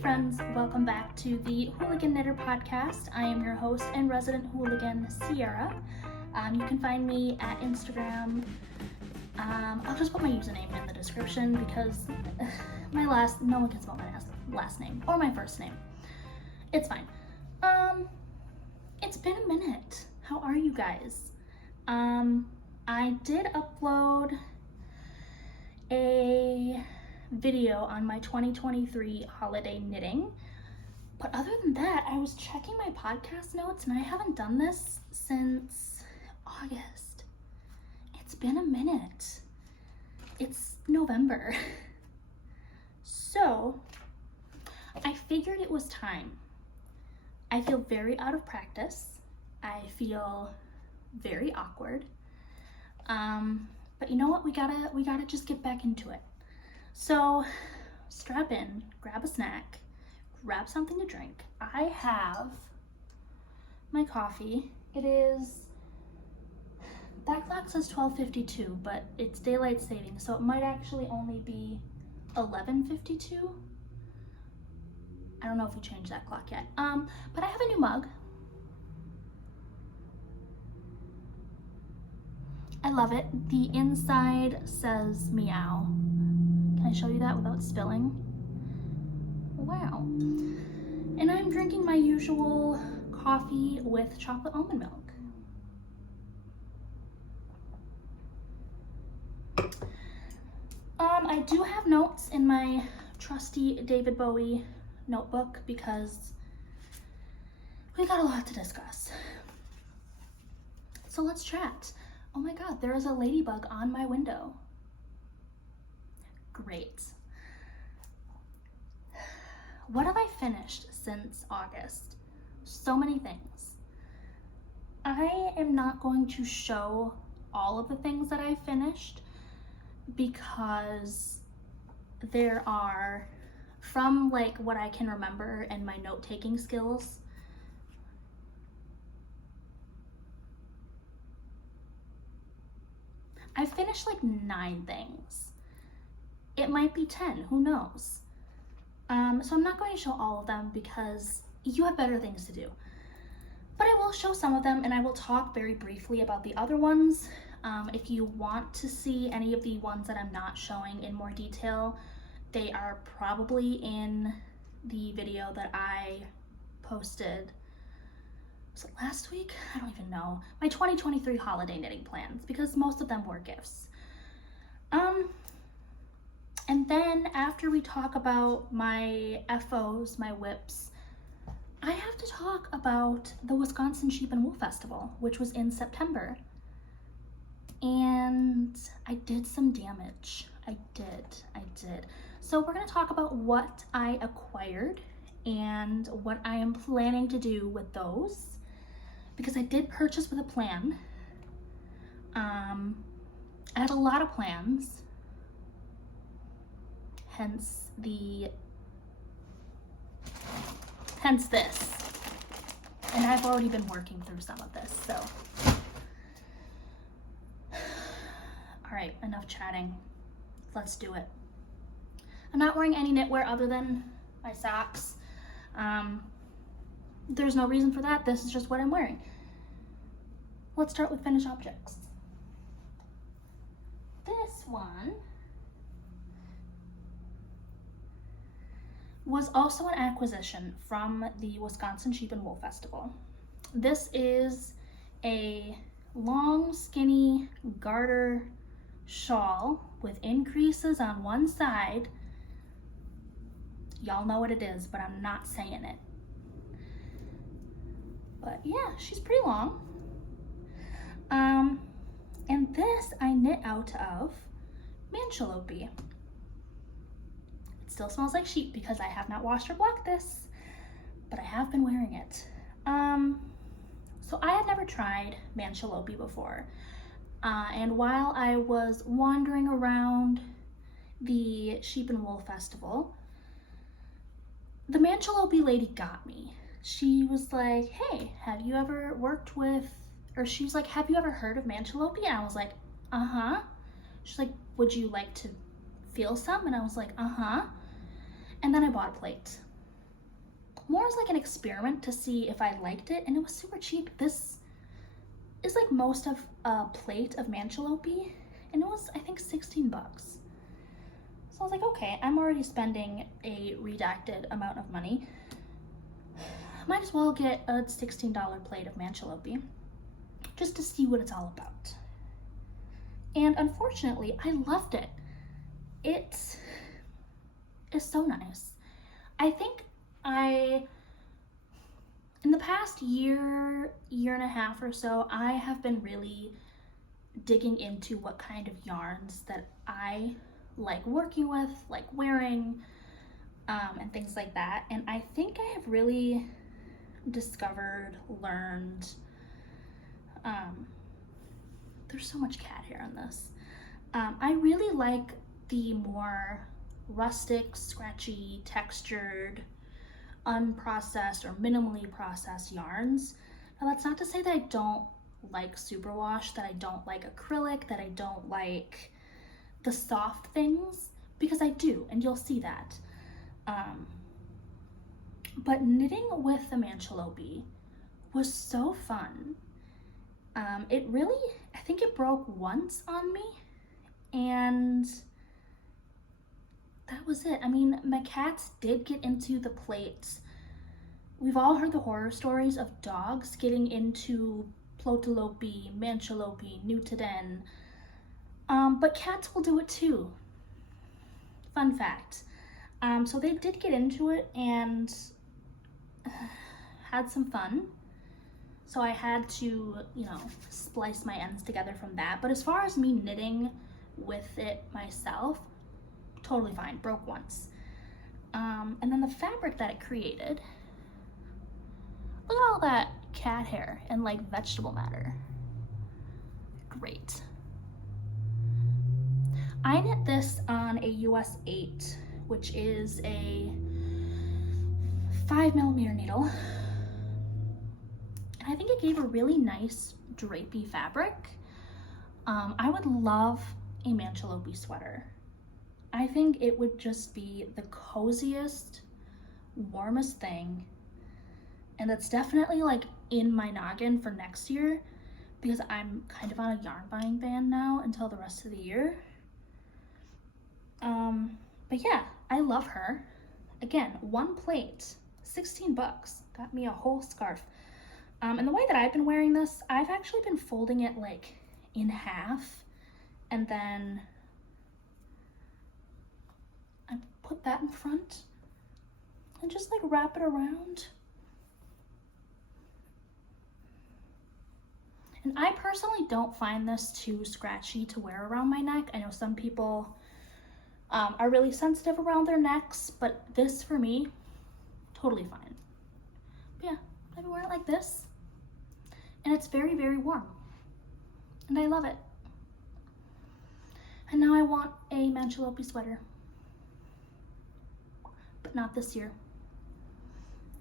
friends, welcome back to the Hooligan Knitter Podcast. I am your host and resident hooligan, Sierra. You can find me at Instagram. I'll just put my username in the description because no one can spell my last name or my first name. It's fine. It's been a minute. How are you guys? I did upload a video on my 2023 holiday knitting, but other than that, I was checking my podcast notes and I haven't done this since August. It's been a minute. It's November. So I figured it was time. I feel very out of practice. I feel very awkward. But you know what? We gotta just get back into it. So strap in, grab a snack, grab something to drink. I have my coffee. That clock says 12:52, but it's daylight saving, so it might actually only be 11:52. I don't know if we changed that clock yet. But I have a new mug. I love it. The inside says meow. Can I show you that without spilling? Wow. And I'm drinking my usual coffee with chocolate almond milk. I do have notes in my trusty David Bowie notebook because we got a lot to discuss. So let's chat. Oh my God, there is a ladybug on my window. Great. What have I finished since August? So many things. I am not going to show all of the things that I finished because there are, from like what I can remember and my note-taking skills, I finished like 9 things. It might be 10, who knows? So I'm not going to show all of them because you have better things to do. But I will show some of them and I will talk very briefly about the other ones. If you want to see any of the ones that I'm not showing in more detail, they are probably in the video that I posted. Was it last week? I don't even know. My 2023 holiday knitting plans, because most of them were gifts. And then after we talk about my FOs, my whips, I have to talk about the Wisconsin Sheep and Wool Festival, which was in September. And I did some damage. I did. So we're gonna talk about what I acquired and what I am planning to do with those, because I did purchase with a plan. I had a lot of plans, hence this. And I've already been working through some of this, so. All right, enough chatting. Let's do it. I'm not wearing any knitwear other than my socks. There's no reason for that. This is just what I'm wearing. Let's start with finished objects. This one was also an acquisition from the Wisconsin Sheep and Wool Festival. This is a long, skinny garter shawl with increases on one side. Y'all know what it is, but I'm not saying it. But yeah, she's pretty long. And this I knit out of Manchelopi. It still smells like sheep because I have not washed or blocked this, but I have been wearing it. So I had never tried Manchelopi before. And while I was wandering around the Sheep and Wool Festival, the Manchelopi lady got me. She was like, hey, have you ever worked with, or she was like, have you ever heard of Manchelopi? And I was like, uh-huh. She's like, would you like to feel some? And I was like, uh-huh. And then I bought a plate. more as like an experiment to see if I liked it, and it was super cheap. This is like most of a plate of Manchelopi, and it was, I think, 16 bucks. So I was like, okay, I'm already spending a redacted amount of money. Might as well get a $16 plate of Manchelopi just to see what it's all about. And unfortunately, I loved it. It is so nice. I think in the past year and a half or so, I have been really digging into what kind of yarns that I like working with, like wearing, and things like that. And I think I have really discovered, learned, there's so much cat hair on this. I really like the more rustic, scratchy, textured, unprocessed or minimally processed yarns. Now that's not to say that I don't like superwash, that I don't like acrylic, that I don't like the soft things, because I do, and you'll see that. But knitting with the Manchelopi was so fun. It really, I think it broke once on me, and that was it. I mean, my cats did get into the plates. We've all heard the horror stories of dogs getting into Plotalopi, Manchelopi, Newtoden, but cats will do it too. Fun fact. So they did get into it and had some fun. So I had to, you know, splice my ends together from that. But as far as me knitting with it myself, totally fine, broke once. And then the fabric that it created, look at all that cat hair and like vegetable matter. Great. I knit this on a US 8, which is a 5mm needle. And I think it gave a really nice drapey fabric. I would love a Manchelopi sweater. I think it would just be the coziest, warmest thing. And that's definitely like in my noggin for next year, because I'm kind of on a yarn buying ban now until the rest of the year. But yeah, I love her. Again, one plate, 16 bucks, got me a whole scarf. And the way that I've been wearing this, I've actually been folding it like in half, and then I put that in front and just like wrap it around. And I personally don't find this too scratchy to wear around my neck. I know some people are really sensitive around their necks, but this for me, totally fine. But yeah, I can wear it like this, and it's very, very warm, and I love it. And now I want a Manchelopi sweater, but not this year.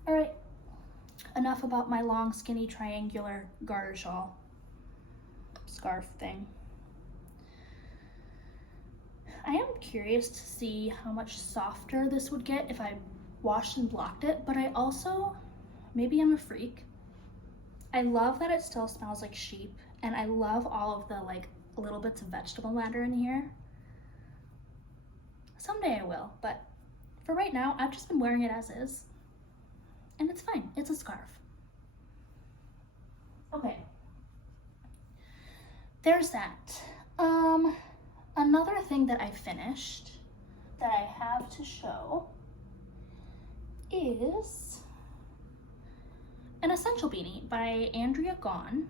All right, enough about my long, skinny, triangular garter shawl scarf thing. I am curious to see how much softer this would get if I washed and blocked it, but I also, maybe I'm a freak, I love that it still smells like sheep, and I love all of the like little bits of vegetable matter in here. Someday I will, but for right now, I've just been wearing it as is, and it's fine. It's a scarf. Okay. There's that. Another thing that I finished that I have to show is an essential beanie by Andrea Gaughan.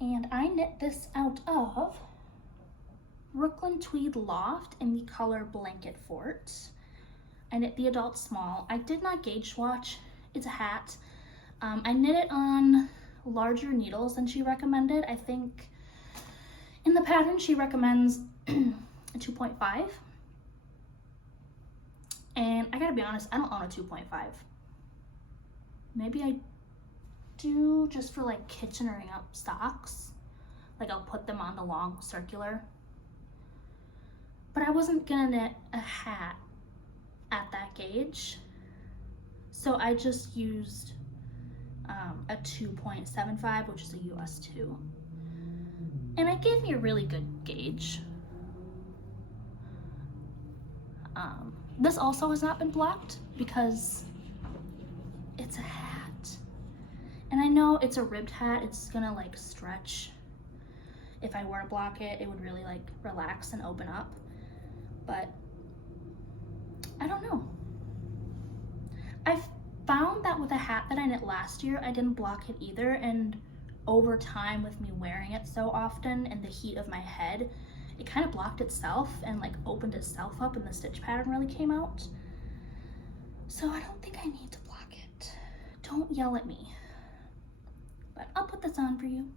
And I knit this out of Brooklyn Tweed Loft in the color Blanket Fort. I knit the adult small. I did not gauge swatch. It's a hat. I knit it on larger needles than she recommended. I think in the pattern she recommends a 2.5. And I gotta be honest, I don't own a 2.5. Maybe I do just for like kitchening up stocks. Like I'll put them on the long circular. But I wasn't gonna knit a hat at that gauge. So I just used a 2.75, which is a US 2. And it gave me a really good gauge. This also has not been blocked because it's a hat. And I know it's a ribbed hat, it's gonna like stretch. If I were to block it, it would really like relax and open up. But I don't know. I've found that with a hat that I knit last year, I didn't block it either, and over time with me wearing it so often and the heat of my head, it kind of blocked itself and like opened itself up and the stitch pattern really came out. So I don't think I need to block it. Don't yell at me. But I'll put this on for you.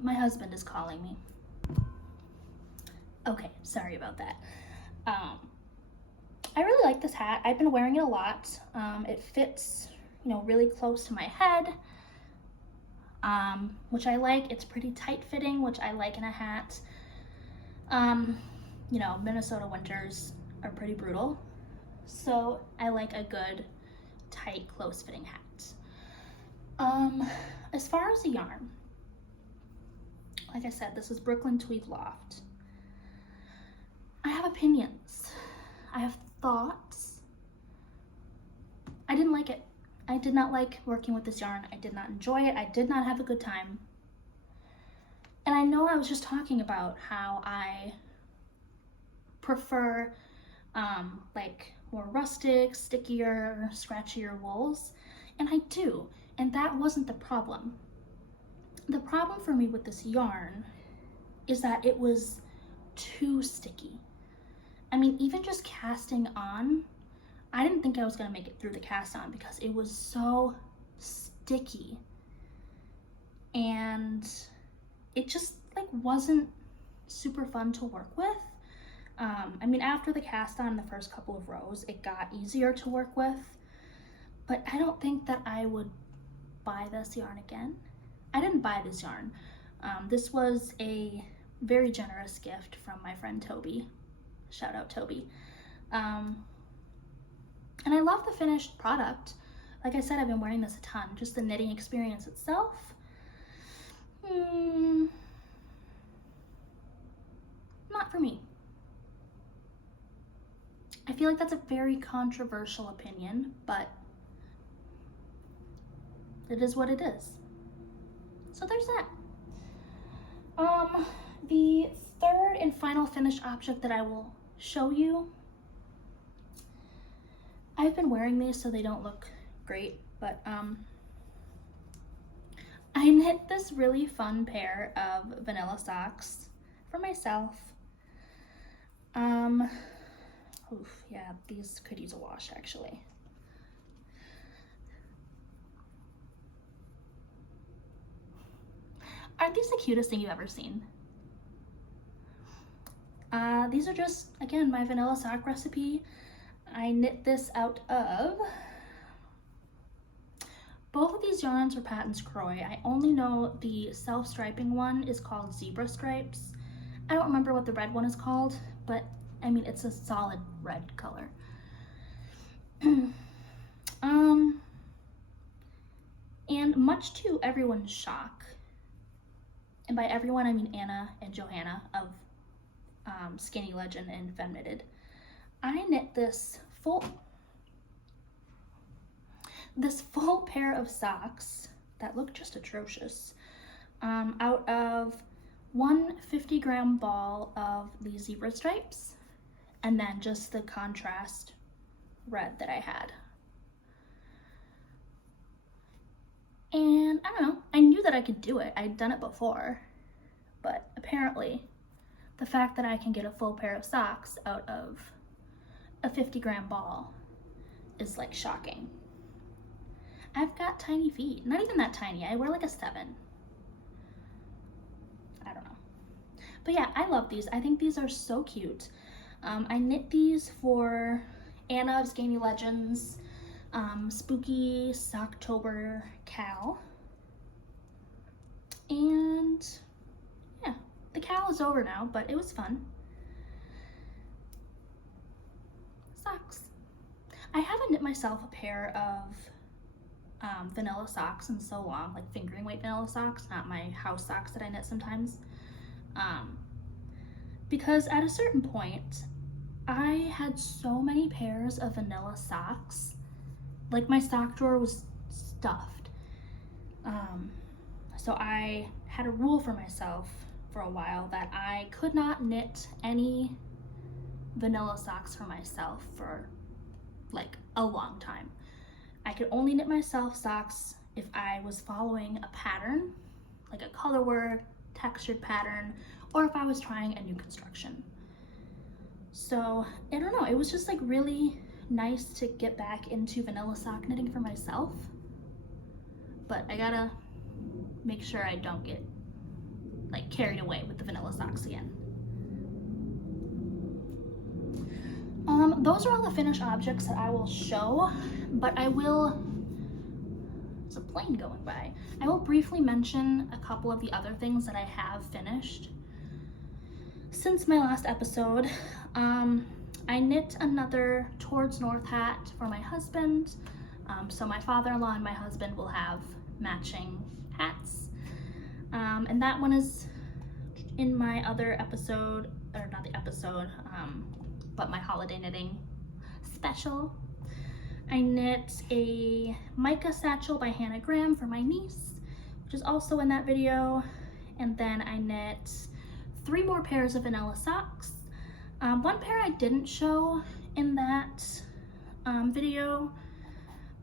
My husband is calling me. Okay, sorry about that. I really like this hat. I've been wearing it a lot. It fits, you know, really close to my head, which I like. It's pretty tight fitting, which I like in a hat. You know, Minnesota winters are pretty brutal, so I like a good, tight, close fitting hat. As far as the yarn, like I said, this is Brooklyn Tweed Loft. I have opinions. I have thoughts. I didn't like it. I did not like working with this yarn. I did not enjoy it. I did not have a good time. And I know I was just talking about how I prefer like more rustic, stickier, scratchier wools. And I do. And that wasn't the problem. The problem for me with this yarn is that it was too sticky. I mean, even just casting on, I didn't think I was gonna make it through the cast on because it was so sticky. And it just like wasn't super fun to work with. I mean, after the cast on the first couple of rows, it got easier to work with, but I don't think that I would buy this yarn again. I didn't buy this yarn. This was a very generous gift from my friend Toby. Shout out Toby. And I love the finished product. Like I said, I've been wearing this a ton. Just the knitting experience itself. Not for me. I feel like that's a very controversial opinion, but it is what it is. So there's that. The third and final finished object that I will show you, I've been wearing these so they don't look great, but I knit this really fun pair of vanilla socks for myself. Oof, yeah, these could use a wash actually. Aren't these the cutest thing you've ever seen? These are just, again, my vanilla sock recipe. I knit this out of, both of these yarns are Patons Croy. I only know the self-striping one is called Zebra Stripes. I don't remember what the red one is called, but I mean, it's a solid red color. And much to everyone's shock, and by everyone I mean Anna and Johanna of Skeiny Legend and Femme Knitted, I knit this full pair of socks that look just atrocious out of one 50-gram ball of the zebra stripes and then just the contrast red that I had. And I don't know, I knew that I could do it. I'd done it before, but apparently the fact that I can get a full pair of socks out of a 50-gram ball is like shocking. I've got tiny feet, not even that tiny. I wear like a 7. I don't know. But yeah, I love these. I think these are so cute. I knit these for Anna of Skeiny Legends, Spooky Socktober Cal. And yeah, the Cal fall is over now, but it was fun. Socks. I haven't knit myself a pair of vanilla socks in so long, like fingering weight vanilla socks, not my house socks that I knit sometimes. Because at a certain point, I had so many pairs of vanilla socks. Like my sock drawer was stuffed. So I had a rule for myself for a while that I could not knit any vanilla socks for myself for like a long time. I could only knit myself socks if I was following a pattern, like a colorwork, textured pattern, or if I was trying a new construction. So I don't know, it was just like really nice to get back into vanilla sock knitting for myself, but I gotta make sure I don't get like carried away with the vanilla socks again. Those are all the finished objects that I will show, but I will, there's a plane going by. I will briefly mention a couple of the other things that I have finished. Since my last episode, I knit another Towards North hat for my husband. So my father-in-law and my husband will have matching hats. And that one is in my other episode, or not the episode, but my holiday knitting special. I knit a Micah satchel by Hannah Graham for my niece, which is also in that video. And then I knit 3 more pairs of vanilla socks. One pair I didn't show in that video,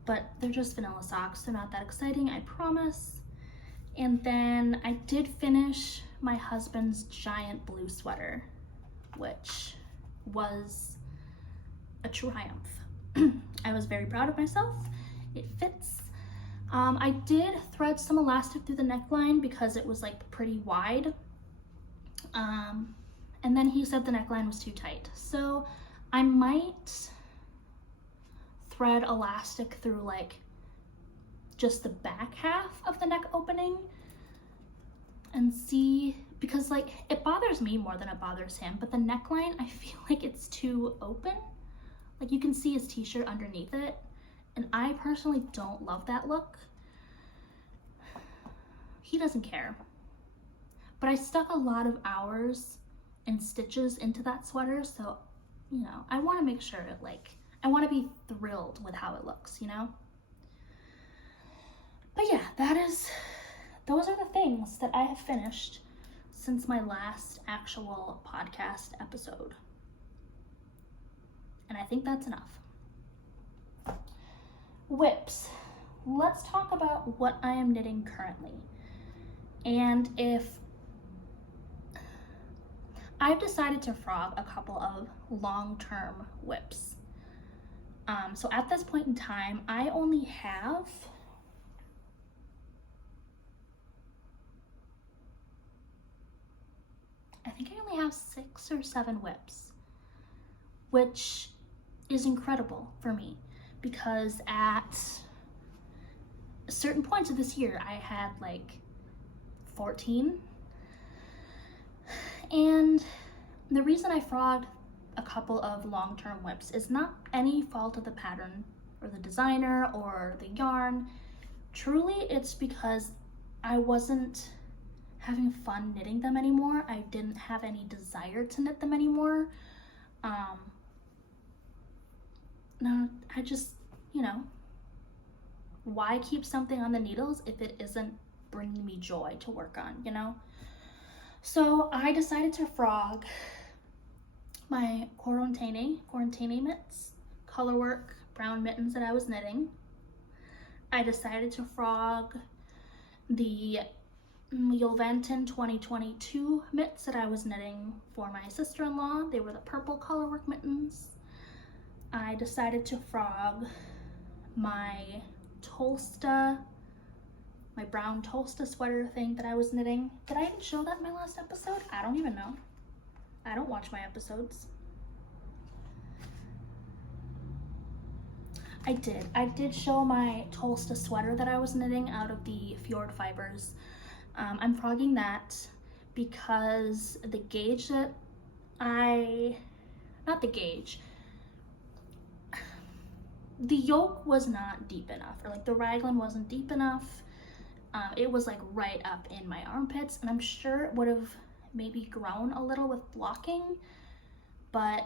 but they're just vanilla socks. They're not that exciting, I promise. And then I did finish my husband's giant blue sweater, which was a triumph. I was very proud of myself. It fits. I did thread some elastic through the neckline because it was like pretty wide. And then he said the neckline was too tight. So I might thread elastic through like just the back half of the neck opening and see, because like it bothers me more than it bothers him, but the neckline, I feel like it's too open. Like you can see his t-shirt underneath it, and I personally don't love that look. He doesn't care. But I stuck a lot of hours and stitches into that sweater, so, you know, I want to make sure it like, I want to be thrilled with how it looks, you know? But yeah, those are the things that I have finished since my last actual podcast episode. And I think that's enough. Whips. Let's talk about what I am knitting currently. And if I've decided to frog a couple of long-term whips. So at this point in time, I only have I think I only have 6 or 7 whips, which is incredible for me because at certain points of this year, I had like 14. And the reason I frogged a couple of long-term whips is not any fault of the pattern or the designer or the yarn. Truly, it's because I wasn't having fun knitting them anymore. I didn't have any desire to knit them anymore. No, I just, you know, why keep something on the needles if it isn't bringing me joy to work on, you know? So I decided to frog my quarantine mitts, colorwork brown mittens that I was knitting. I decided to frog the Yolvanton 2022 mitts that I was knitting for my sister-in-law. They were the purple colorwork mittens. I decided to frog my Tolsta, my brown Tolsta sweater thing that I was knitting. Did I even show that in my last episode? I don't even know. I don't watch my episodes. I did show my Tolsta sweater that I was knitting out of the Fjord fibers. I'm frogging that because the gauge that not the gauge, the yoke was not deep enough, or like the raglan wasn't deep enough. It was like right up in my armpits, and I'm sure it would have maybe grown a little with blocking, but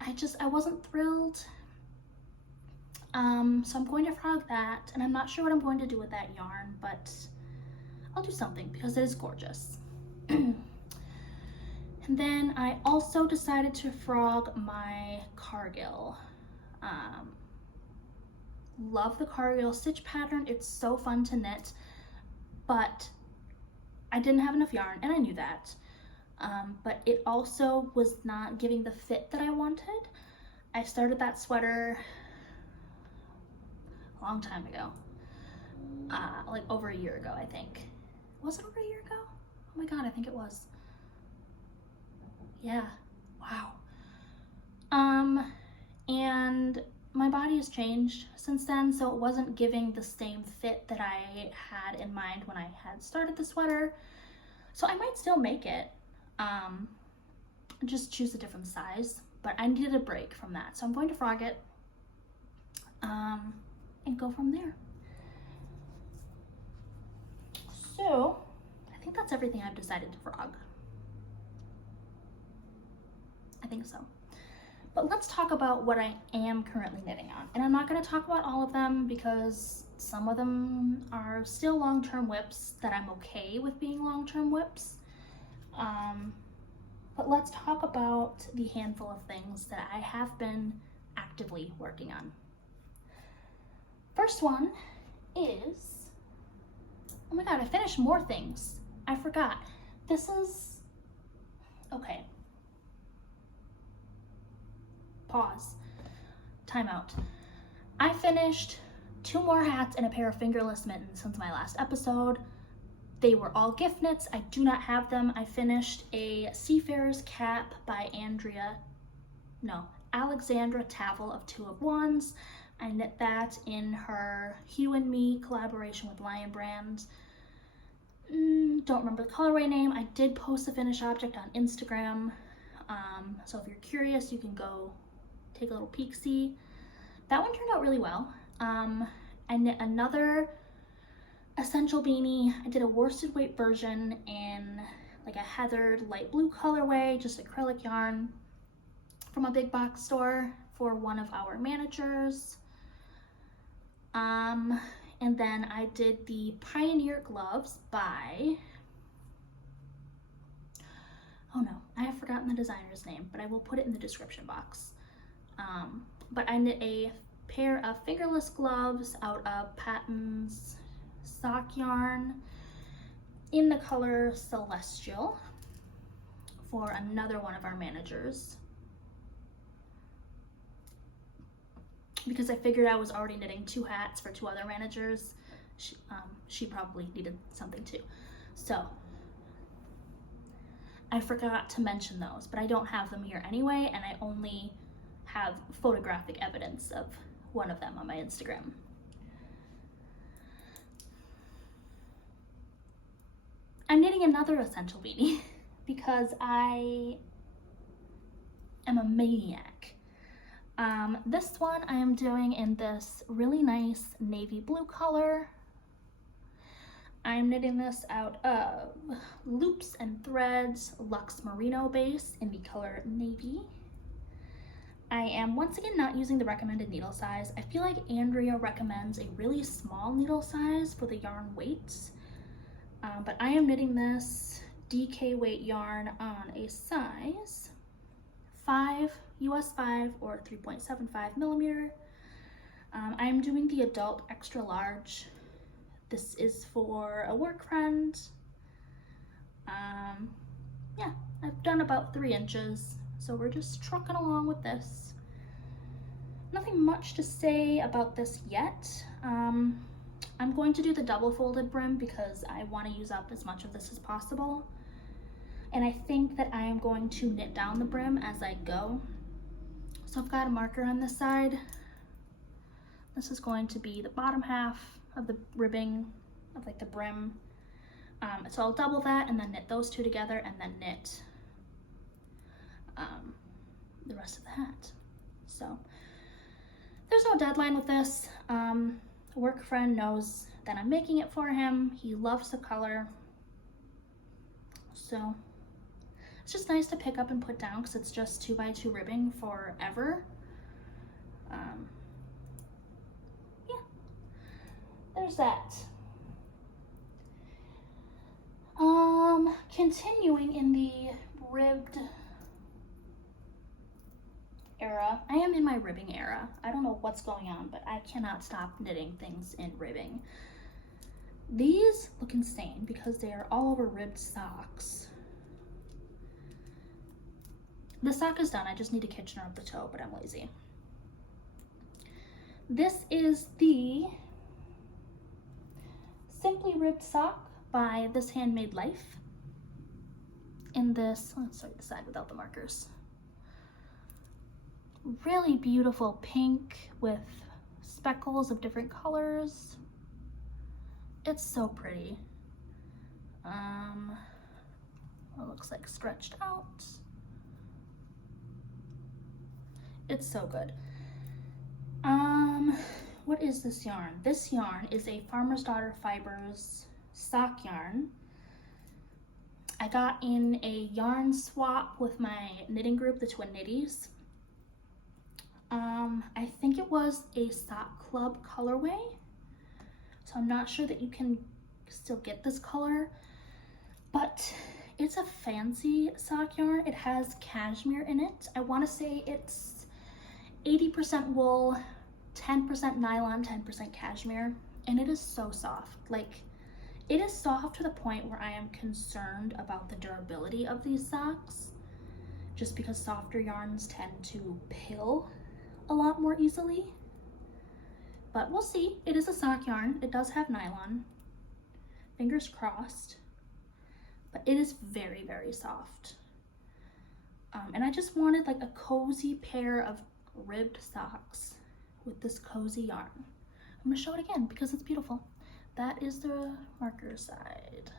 I wasn't thrilled. So I'm going to frog that, and I'm not sure what I'm going to do with that yarn, but I'll do something because it is gorgeous. And then I also decided to frog my Cargill. Love the Cargill stitch pattern. It's so fun to knit, but I didn't have enough yarn, and I knew that. But it also was not giving the fit that I wanted. I started that sweater a long time ago, like over a year ago, I think. Was it over a year ago? Oh my god, I think it was. Yeah, wow. And my body has changed since then, so it wasn't giving the same fit that I had in mind when I had started the sweater. So I might still make it, just choose a different size, but I needed a break from that. So I'm going to frog it, and go from there. So I think that's everything I've decided to frog. I think so. But let's talk about what I am currently knitting on. And I'm not going to talk about all of them because some of them are still long-term whips that I'm okay with being long-term whips. But let's talk about the handful of things that I have been actively working on. First one is, oh my god, I finished more things. I forgot. This is, okay. Pause. Time out. I finished 2 more hats and a pair of fingerless mittens since my last episode. They were all gift knits. I do not have them. I finished a Seafarer's cap by Alexandra Tavel of 2 of Wands. I knit that in her Hue and Me collaboration with Lion Brand. Don't remember the colorway name. I did post the finished object on Instagram. So if you're curious, you can go take a little peek-see. That one turned out really well. I knit another essential beanie. I did a worsted weight version in like a heathered light blue colorway, just acrylic yarn from a big box store for one of our managers. And then I did the Pioneer gloves by, oh no, I have forgotten the designer's name, but I will put it in the description box. But I knit a pair of fingerless gloves out of Patton's sock yarn in the color Celestial for another one of our managers, because I figured I was already knitting 2 hats for 2 other managers. She probably needed something too. So I forgot to mention those, but I don't have them here anyway, and I only have photographic evidence of one of them on my Instagram. I'm knitting another essential beanie because I am a maniac. This one I am doing in this really nice navy blue color. I'm knitting this out of Loops and Threads Luxe Merino base in the color navy. I am once again not using the recommended needle size. I feel like Andrea recommends a really small needle size for the yarn weights, but I am knitting this DK weight yarn on a size 5, US 5 or 3.75 millimeter. I'm doing the adult extra large. This is for a work friend. Yeah, I've done about 3 inches. So we're just trucking along with this. Nothing much to say about this yet. I'm going to do the double folded brim because I want to use up as much of this as possible. And I think that I am going to knit down the brim as I go. So I've got a marker on this side. This is going to be the bottom half of the ribbing of like the brim. So I'll double that and then knit those two together and then knit the rest of the hat. So there's no deadline with this. A work friend knows that I'm making it for him. He loves the color. So it's just nice to pick up and put down because it's just 2x2 ribbing forever. Yeah, there's that. Continuing in the ribbed era. I am in my ribbing era. I don't know what's going on, but I cannot stop knitting things in ribbing. These look insane because they are all over ribbed socks. The sock is done. I just need to Kitchener up the toe, but I'm lazy. This is the Simply Ribbed Sock by This Handmade Life. In this, let's start the side without the markers. Really beautiful pink with speckles of different colors. It's so pretty. It looks like stretched out. It's so good. What is this yarn? This yarn is a Farmer's Daughter Fibers sock yarn. I got in a yarn swap with my knitting group, the Twin Knitties. I think it was a sock club colorway, so I'm not sure that you can still get this color, but it's a fancy sock yarn. It has cashmere in it. I want to say it's 80% wool, 10% nylon, 10% cashmere, and it is so soft. Like, it is soft to the point where I am concerned about the durability of these socks, just because softer yarns tend to pill a lot more easily. But we'll see. It is a sock yarn. It does have nylon. Fingers crossed. But it is very, very soft. And I just wanted like a cozy pair of ribbed socks with this cozy yarn. I'm gonna show it again because it's beautiful. That is the marker side.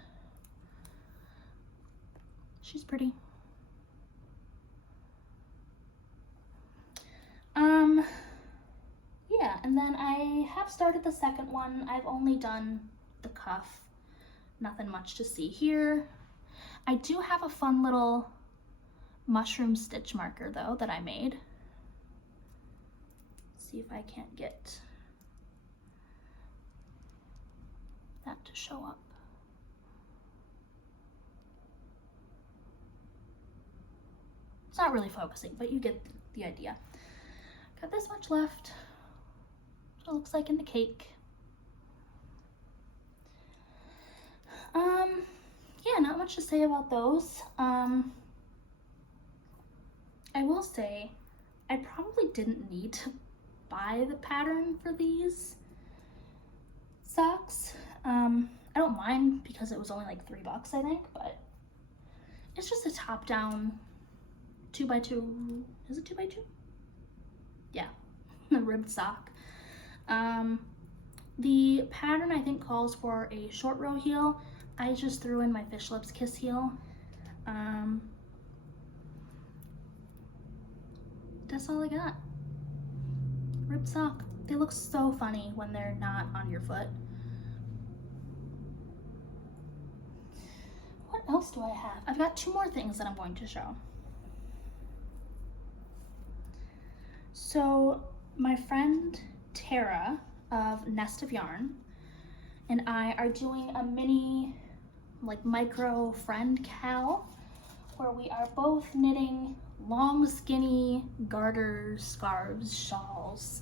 She's pretty. Yeah, and then I have started the second one. I've only done the cuff. Nothing much to see here. I do have a fun little mushroom stitch marker though that I made. Let's see if I can't get that to show up. It's not really focusing, but you get the idea. Got this much left. What it looks like in the cake. Yeah, not much to say about those. I will say I probably didn't need to buy the pattern for these socks. I don't mind because it was only like $3, I think, but it's just a top-down 2x2. Is it 2x2? Yeah, the ribbed sock. The pattern I think calls for a short row heel. I just threw in my Fish Lips Kiss heel. That's all I got. Ribbed sock. They look so funny when they're not on your foot. What else do I have? I've got 2 more things that I'm going to show. So my friend Tara of Nest of Yarn and I are doing a mini like micro friend cal where we are both knitting long skinny garters, scarves, shawls.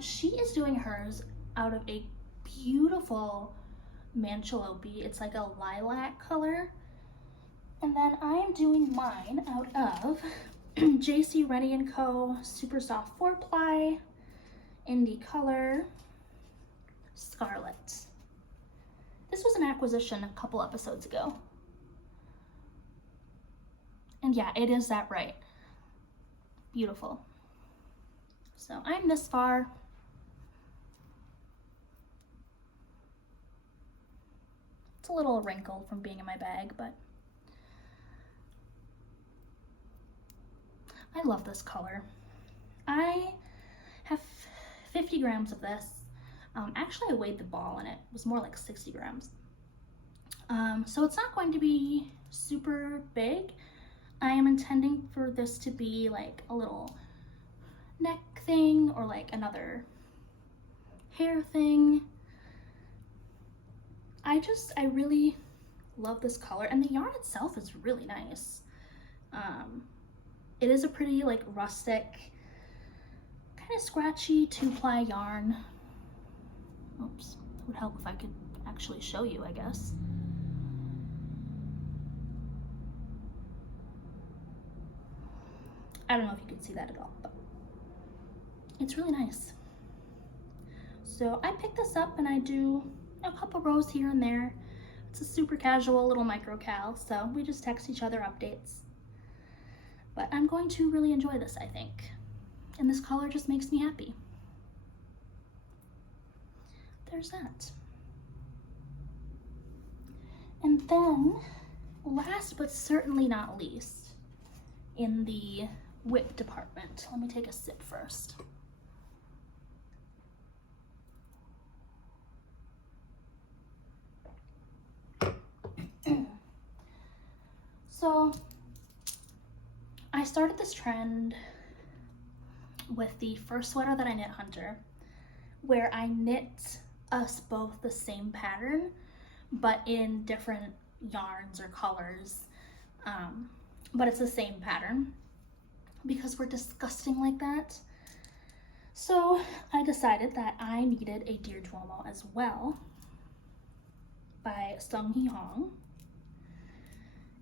She is doing hers out of a beautiful Manchelopi. It's like a lilac color. And then I am doing mine out of JC Rennie & Co. Supersoft 4-ply, indie color, Scarlet. This was an acquisition a couple episodes ago. And yeah, it is that right. Beautiful. So I'm this far. a little wrinkled from being in my bag, but I love this color. I have 50 grams of this. Actually, I weighed the ball and it was more like 60 grams. So it's not going to be super big. I am intending for this to be like a little neck thing or like another hair thing. I really love this color, and the yarn itself is really nice. It is a pretty like rustic, kind of scratchy 2-ply yarn. Oops, it would help if I could actually show you, I guess. I don't know if you can see that at all, but it's really nice. So I pick this up and I do a couple rows here and there. It's a super casual little micro cal, so we just text each other updates. But I'm going to really enjoy this, I think. And this color just makes me happy. There's that. And then, last but certainly not least, in the whip department. Let me take a sip first. So, I started this trend with the first sweater that I knit Hunter, where I knit us both the same pattern, but in different yarns or colors, but it's the same pattern because we're disgusting like that. So I decided that I needed a Dear Duomo as well by Seunghee.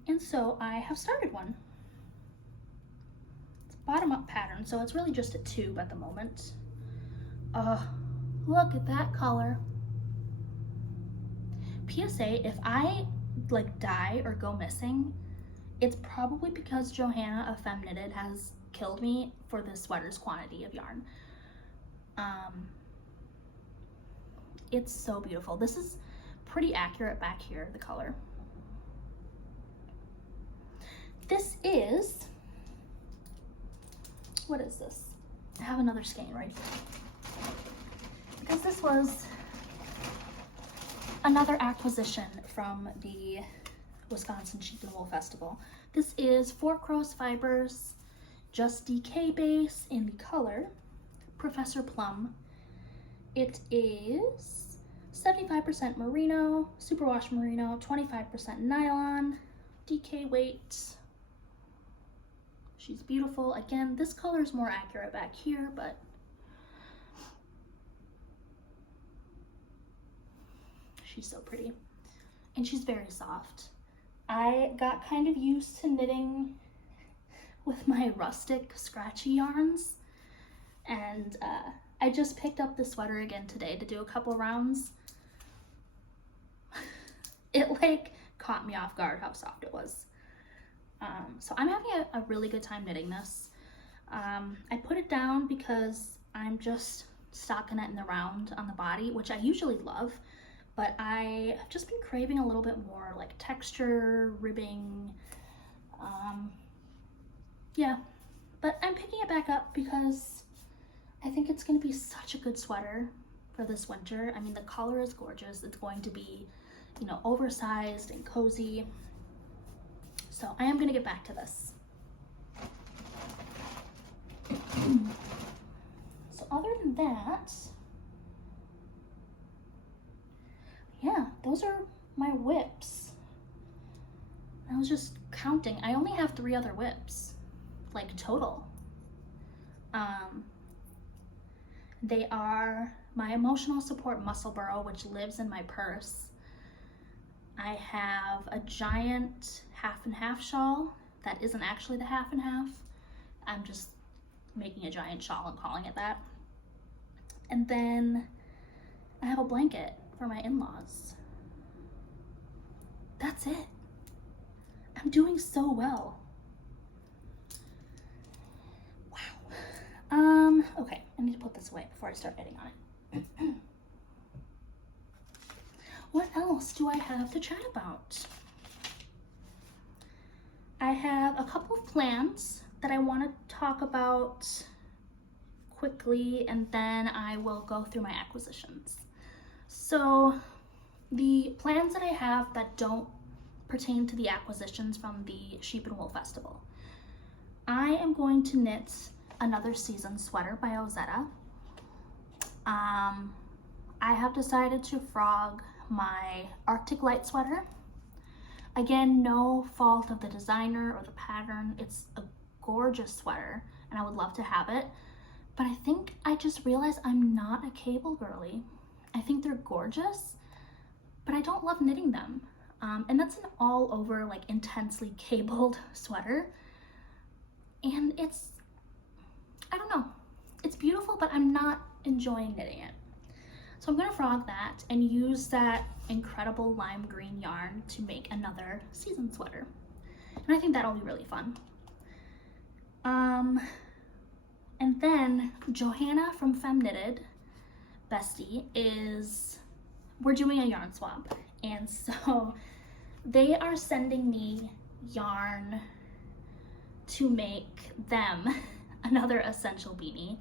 And so I have started one. It's a bottom-up pattern, so it's really just a tube at the moment. Look at that color. PSA, if I like die or go missing, it's probably because Johanna of Femme Knitted has killed me for this sweater's quantity of yarn. It's so beautiful. This is pretty accurate back here, the color. This is, what is this? I have another skein right here. Because this was another acquisition from the Wisconsin Sheep and Wool Festival. This is 4 Crows Fibers, just DK base in the color Professor Plum. It is 75% merino, superwash merino, 25% nylon, DK weight. She's beautiful. Again, this color is more accurate back here, but she's so pretty. And she's very soft. I got kind of used to knitting with my rustic scratchy yarns, and I just picked up the sweater again today to do a couple rounds. It like caught me off guard how soft it was. So I'm having a really good time knitting this. I put it down because I'm just stockinette in the round on the body, which I usually love, but I have just been craving a little bit more like texture, ribbing, yeah. But I'm picking it back up because I think it's going to be such a good sweater for this winter. I mean, the color is gorgeous. It's going to be, you know, oversized and cozy. So I am going to get back to this. So other than that, yeah, those are my whips. I was just counting. I only have 3 other whips, like total. They are my emotional support muscle burrow, which lives in my purse. I have a giant half and half shawl that isn't actually the half and half. I'm just making a giant shawl and calling it that. And then I have a blanket for my in-laws. That's it. I'm doing so well. Wow. Okay, I need to put this away before I start knitting on it. What else do I have to chat about? I have a couple of plans that I want to talk about quickly, and then I will go through my acquisitions. So the plans that I have that don't pertain to the acquisitions from the Sheep and Wool Festival. I am going to knit another season sweater by Ozetta. I have decided to frog my Arctic Light sweater. Again, no fault of the designer or the pattern. It's a gorgeous sweater and I would love to have it. But I think I just realized I'm not a cable girly. I think they're gorgeous, but I don't love knitting them. And that's an all over like intensely cabled sweater. And it's, I don't know, it's beautiful, but I'm not enjoying knitting it. So I'm gonna frog that and use that incredible lime green yarn to make another season sweater. And I think that'll be really fun. And then Johanna from Femme Knitted, bestie, we're doing a yarn swap. And so they are sending me yarn to make them another essential beanie.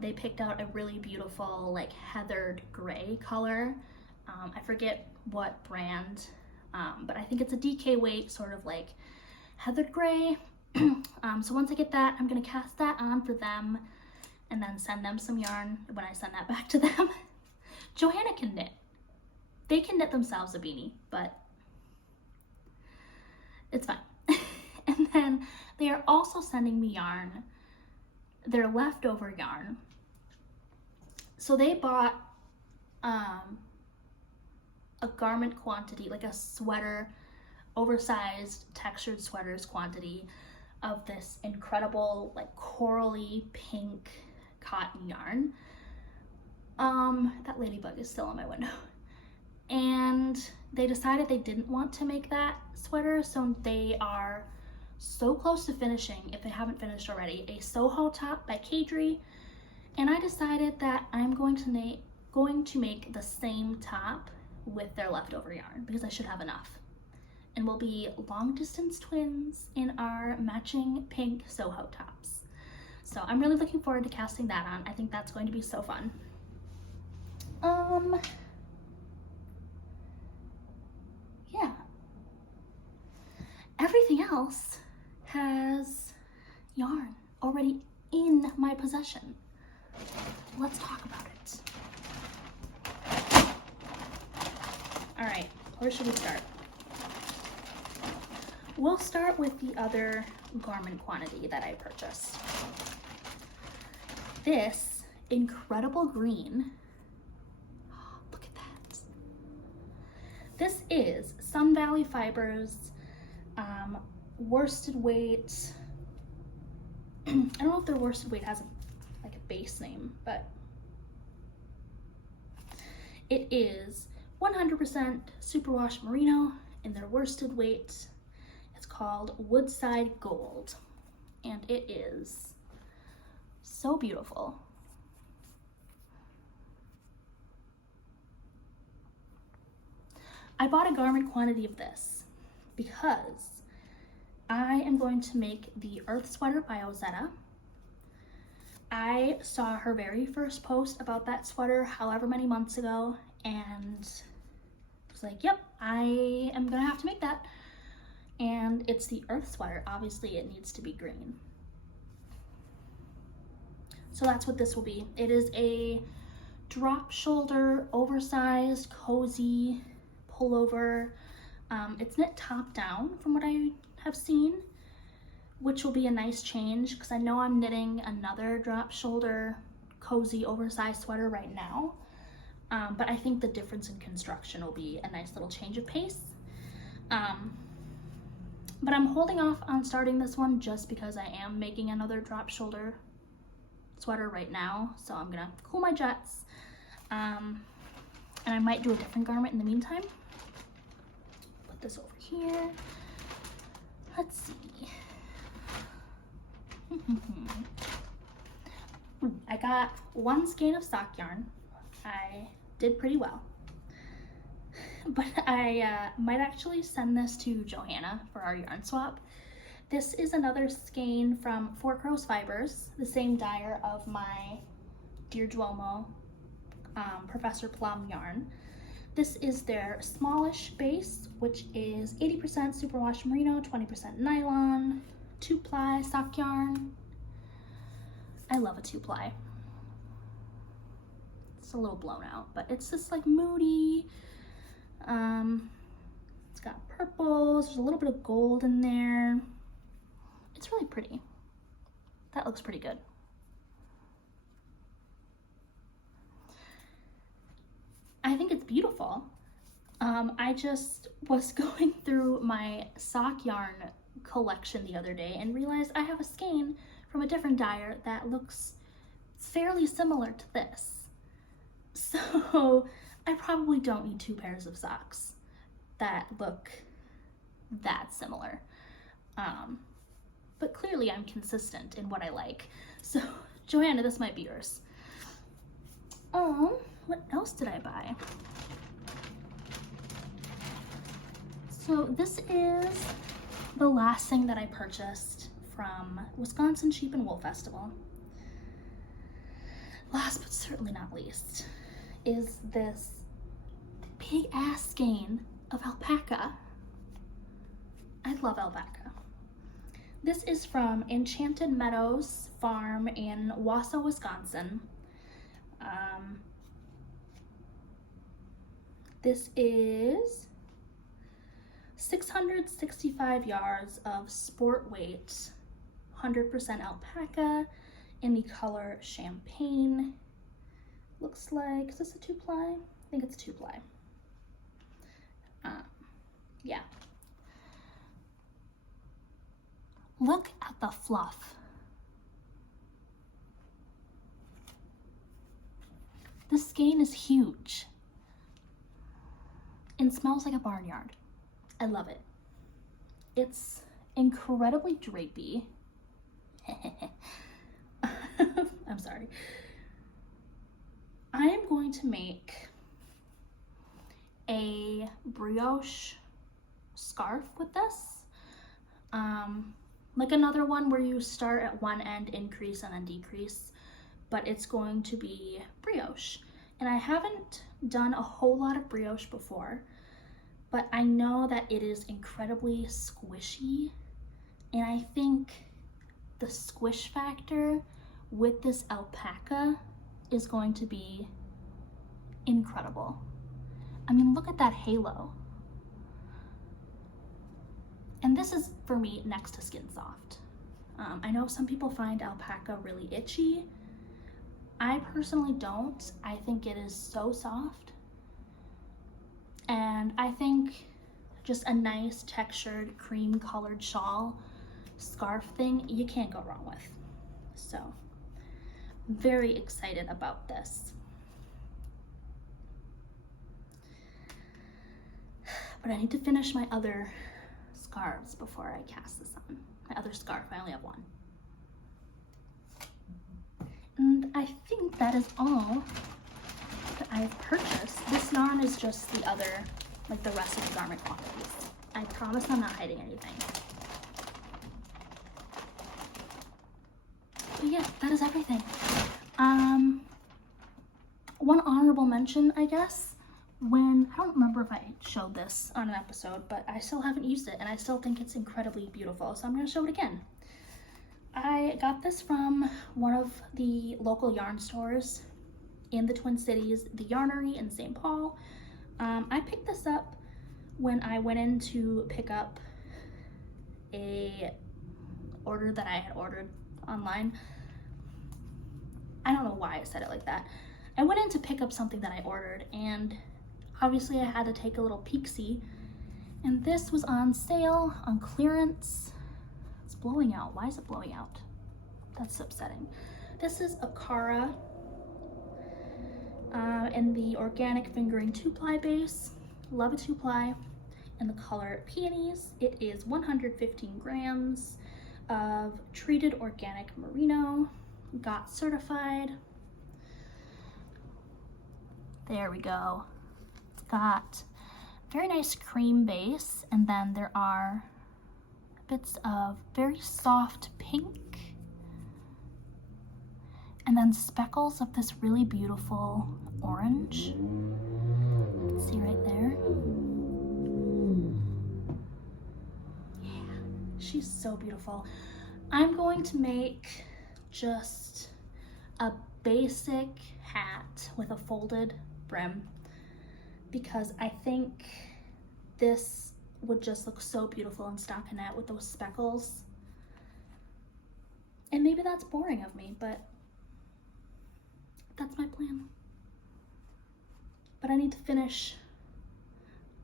They picked out a really beautiful like heathered gray color. I forget what brand, but I think it's a DK weight, sort of like heathered gray. So once I get that, I'm gonna cast that on for them and then send them some yarn when I send that back to them. Johanna can knit. They can knit themselves a beanie, but it's fine. And then they are also sending me yarn, their leftover yarn. So they bought a garment quantity, like a sweater, oversized textured sweaters quantity of this incredible like corally pink cotton yarn. That ladybug is still on my window. And they decided they didn't want to make that sweater, so they are so close to finishing, if they haven't finished already, a Soho top by Caidree. And I decided that I'm going to make the same top with their leftover yarn because I should have enough. And we'll be long distance twins in our matching pink Soho tops. So I'm really looking forward to casting that on. I think that's going to be so fun. Yeah. Everything else has yarn already in my possession. Let's talk about it. All right, where should we start? We'll start with the other garment quantity that I purchased. This incredible green, look at that. This is Sun Valley Fibers worsted weight. I don't know if their worsted weight has like a base name, but it is 100% superwash merino in their worsted weight. It's called Woodside Gold, and it is so beautiful. I bought a garment quantity of this because I am going to make the Earth Sweater by Ozetta. I saw her very first post about that sweater however many months ago and was like, yep, I am gonna have to make that. And it's the Earth Sweater. Obviously it needs to be green. So that's what this will be. It is a drop shoulder, oversized, cozy pullover. It's knit top down from what I have seen, which will be a nice change because I know I'm knitting another drop shoulder, cozy, oversized sweater right now. But I think the difference in construction will be a nice little change of pace. But I'm holding off on starting this one just because I am making another drop shoulder sweater right now. So I'm gonna cool my jets. And I might do a different garment in the meantime. Put this over here. Let's see. I got one skein of sock yarn. I did pretty well. but I might actually send this to Johanna for our yarn swap. This is another skein from Four Crows Fibers, the same dyer of my Dear Duomo Professor Plum yarn. This is their Smallish base, which is 80% superwash merino, 20% nylon, 2-ply sock yarn. I love a 2-ply. It's a little blown out, but it's just like moody. It's got purples, there's a little bit of gold in there. It's really pretty. That looks pretty good. I think it's beautiful. I just was going through my sock yarn collection the other day and realized I have a skein from a different dyer that looks fairly similar to this. So I probably don't need 2 pairs of socks that look that similar. But clearly I'm consistent in what I like. So Johanna, this might be yours. What else did I buy? So this is the last thing that I purchased from Wisconsin Sheep and Wool Festival. Last but certainly not least is this big ass skein of alpaca. I love alpaca. This is from Enchanted Meadows Farm in Wausau, Wisconsin. This is 665 yards of sport weight, 100% alpaca in the color champagne. Looks like, is this a 2-ply? I think it's a 2-ply. Yeah. Look at the fluff. This skein is huge and smells like a barnyard. I love it. It's incredibly drapey. I'm sorry. I am going to make a brioche scarf with this. Like another one where you start at one end, increase, and then decrease, but it's going to be brioche. And I haven't done a whole lot of brioche before, but I know that it is incredibly squishy, and I think the squish factor with this alpaca is going to be incredible. I mean, look at that halo. And this is, for me, next to Skin Soft. I know some people find alpaca really itchy. I personally don't. I think it is so soft. And I think just a nice textured cream colored shawl scarf thing, you can't go wrong with. So, very excited about this. But I need to finish my other scarves before I cast this on. My other scarf, I only have one. And I think that is all that I've purchased. This yarn is just the other, like the rest of the garment quantities. I promise I'm not hiding anything. But yeah, that is everything. One honorable mention, I guess. I don't remember if I showed this on an episode, but I still haven't used it and I still think it's incredibly beautiful, so I'm going to show it again. I got this from one of the local yarn stores in the Twin Cities, the Yarnery in St. Paul. I picked this up when I went in to pick up a order that I had ordered online. I don't know why I said it like that. I went in to pick up something that I ordered, and obviously I had to take a little peek-see, and this was on sale, on clearance. It's blowing out. Why is it blowing out? That's upsetting. This is Akara in the organic fingering 2-ply base. Love a 2-ply. In the color Peonies. It is 115 grams of treated organic merino. Got certified. There we go. Got very nice cream base, and then there are bits of very soft pink, and then speckles of this really beautiful orange. See right there? Yeah, she's so beautiful. I'm going to make just a basic hat with a folded brim because I think this would just look so beautiful in stockinette with those speckles. And maybe that's boring of me, but that's my plan. But I need to finish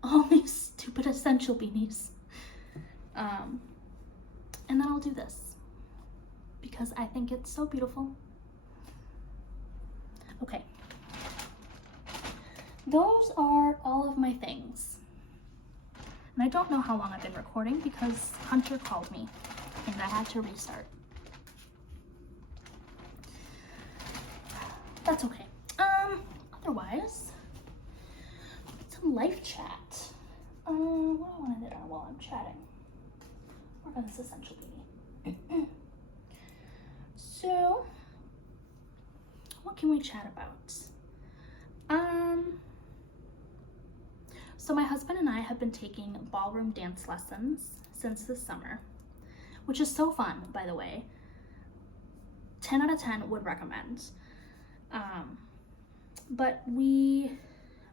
all these stupid essential beanies. And then I'll do this because I think it's so beautiful. Okay. Those are all of my things. And I don't know how long I've been recording because Hunter called me and I had to restart. That's okay. Otherwise, some life chat. What do I want to do while I'm chatting? Work on this essential beanie. So, what can we chat about? So my husband and I have been taking ballroom dance lessons since this summer, which is so fun, by the way. 10 out of 10 would recommend. But we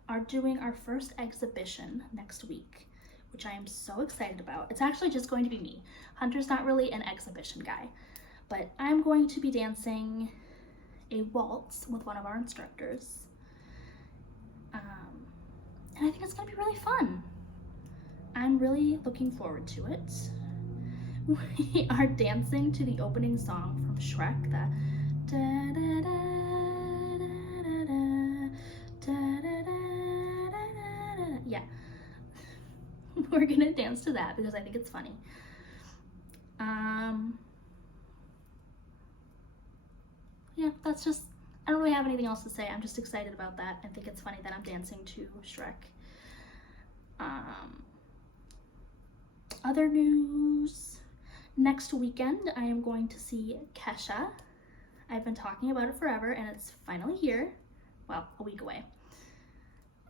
are doing our first exhibition next week, which I am so excited about. It's actually just going to be me. Hunter's not really an exhibition guy, but I'm going to be dancing a waltz with one of our instructors. And I think it's gonna be really fun. I'm really looking forward to it. We are dancing to the opening song from Shrek, the da da da da da da da da da. Yeah. We're gonna dance to that because I think it's funny. Yeah, that's just, I don't really have anything else to say. I'm just excited about that. I think it's funny that I'm dancing to Shrek. Other news. Next weekend, I am going to see Kesha. I've been talking about it forever, and it's finally here. Well, a week away.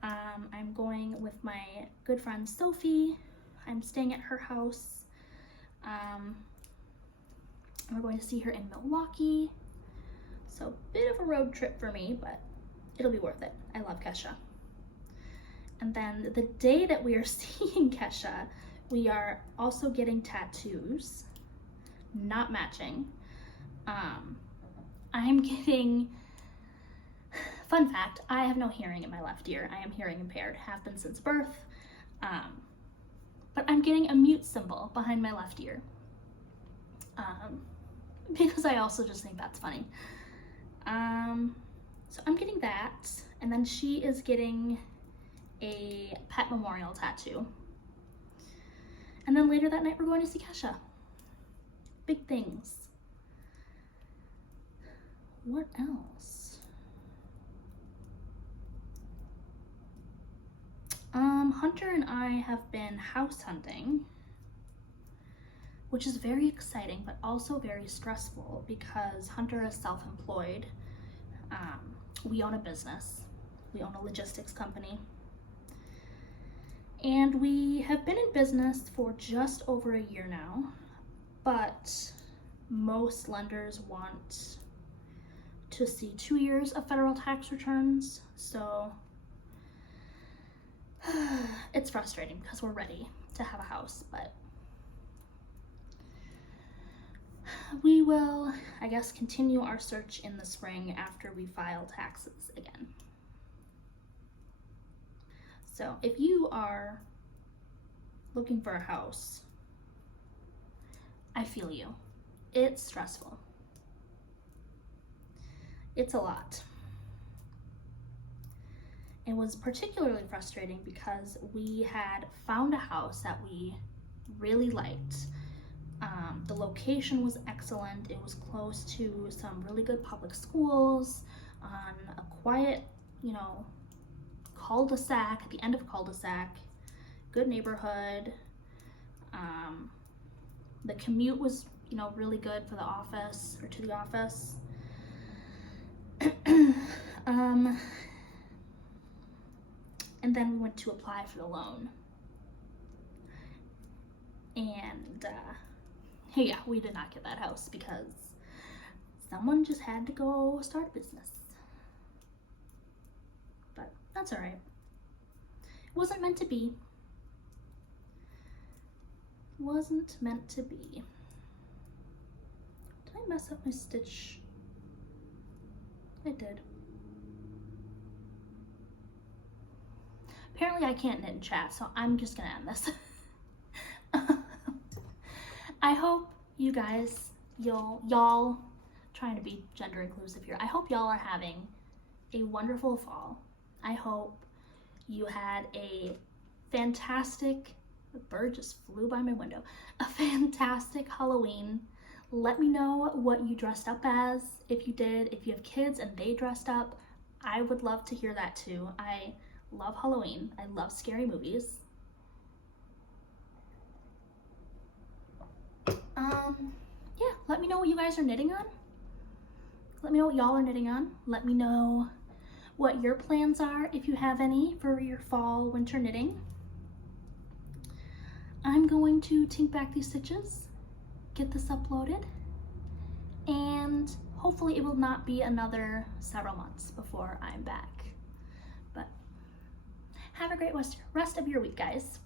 I'm going with my good friend Sophie. I'm staying at her house. We're going to see her in Milwaukee. So, bit of a road trip for me, but it'll be worth it. I love Kesha. And then the day that we are seeing Kesha, we are also getting tattoos, not matching. I'm getting, fun fact, I have no hearing in my left ear. I am hearing impaired, have been since birth. But I'm getting a mute symbol behind my left ear. Because I also just think that's funny. So I'm getting that, and then she is getting a pet memorial tattoo. And then later that night we're going to see Kesha. Big things. What else? Hunter and I have been house hunting, which is very exciting, but also very stressful because Hunter is self-employed. We own a business. We own a logistics company. And we have been in business for just over a year now, but most lenders want to see 2 years of federal tax returns. So it's frustrating because we're ready to have a house, but we will, I guess, continue our search in the spring after we file taxes again. So if you are looking for a house, I feel you. It's stressful. It's a lot. It was particularly frustrating because we had found a house that we really liked. The location was excellent. It was close to some really good public schools on a quiet, cul-de-sac, at the end of a cul-de-sac. good neighborhood. The commute was, you know, really good for the office, or to the office. And then we went to apply for the loan. And yeah, we did not get that house because someone just had to go start a business. But that's all right. It wasn't meant to be. Wasn't meant to be. Did I mess up my stitch? I did. Apparently I can't knit in chat, so I'm just gonna end this. I hope you guys, y'all, trying to be gender inclusive here, I hope y'all are having a wonderful fall. I hope you had a fantastic, the bird just flew by my window, a fantastic Halloween. Let me know what you dressed up as, if you did, if you have kids and they dressed up. I would love to hear that too. I love Halloween. I love scary movies. Yeah, let me know what you guys are knitting on. Let me know what y'all are knitting on. Let me know what your plans are, if you have any, for your fall, winter knitting. I'm going to tink back these stitches, get this uploaded, and hopefully it will not be another several months before I'm back. But have a great rest of your week, guys.